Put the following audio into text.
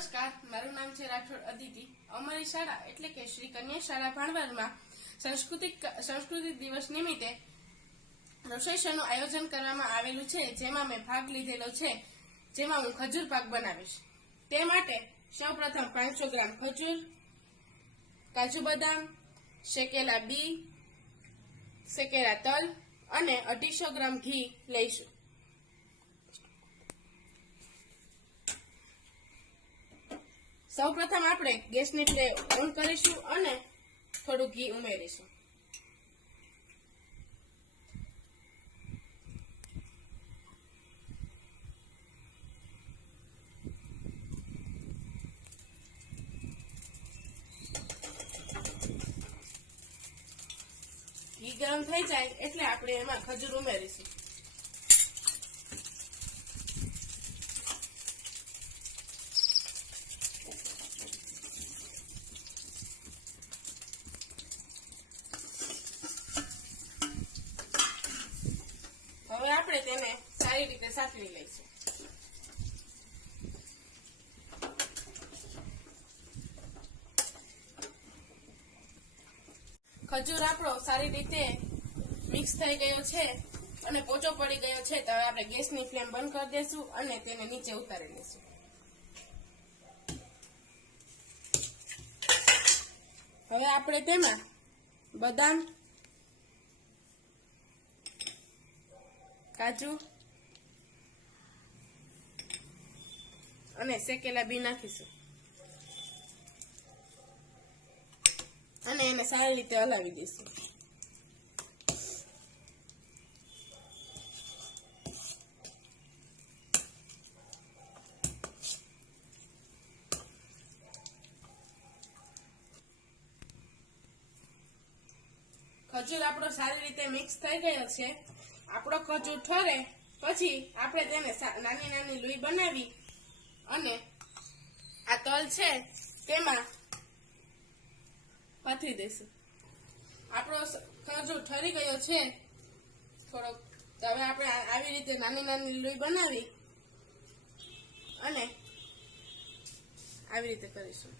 નમસ્કાર, મારું નામ છે રાઠોડ અદિતિ। અમારી શાળા એટલે કે શ્રી કન્યા શાળા ભાણવડમાં સંસ્કૃતિ દિવસ નિમિત્તે રસોઈશાનું આયોજન કરવામાં આવેલું છે, જેમાં મેં ભાગ લીધેલો છે, જેમાં હું ખજૂર પાક બનાવીશ। તે માટે સૌપ્રથમ 500 ગ્રામ ખજૂર, કાજુ બદામ, શેકેલા બી, શેકેલા તલ અને 250 ગ્રામ ઘી લઈશું। સૌપ્રથમ આપણે ગેસની ફ્લેમ ઓન કરીશું અને થોડું ઘી ઉમેરીશું। ઘી ગરમ થઈ જાય એટલે આપણે એમાં ખજૂર ઉમેરીશું। હવે આપણે તેને સારી રીતે સાતળી લઈશું। ખજૂર આપણો સારી રીતે મિક્સ થઈ ગયો છે અને પોચો પડી ગયો છે, તો હવે આપણે ગેસની ફ્લેમ બંધ કરી દઈશું અને તેને નીચે ઉતારી લઈશું। હવે આપણે તેમાં બદામ, કાજુ અને શેકેલા બી નાખીશું અને એને સારી રીતે હલાવી દઈશું। ખજૂર આપણો સારી રીતે મિક્સ થઈ ગયો છે। આપણો ખજૂર ઠરે પછી આપણે તેને નાની નાની લોઈ બનાવી અને આ તલ છે તેમાં પાથરી દઈશું। આપણો ખજૂર ઠરી ગયો છે થોડોક, તો હવે આપણે આવી રીતે નાની નાની લોઈ બનાવી અને આવી રીતે કરીશું।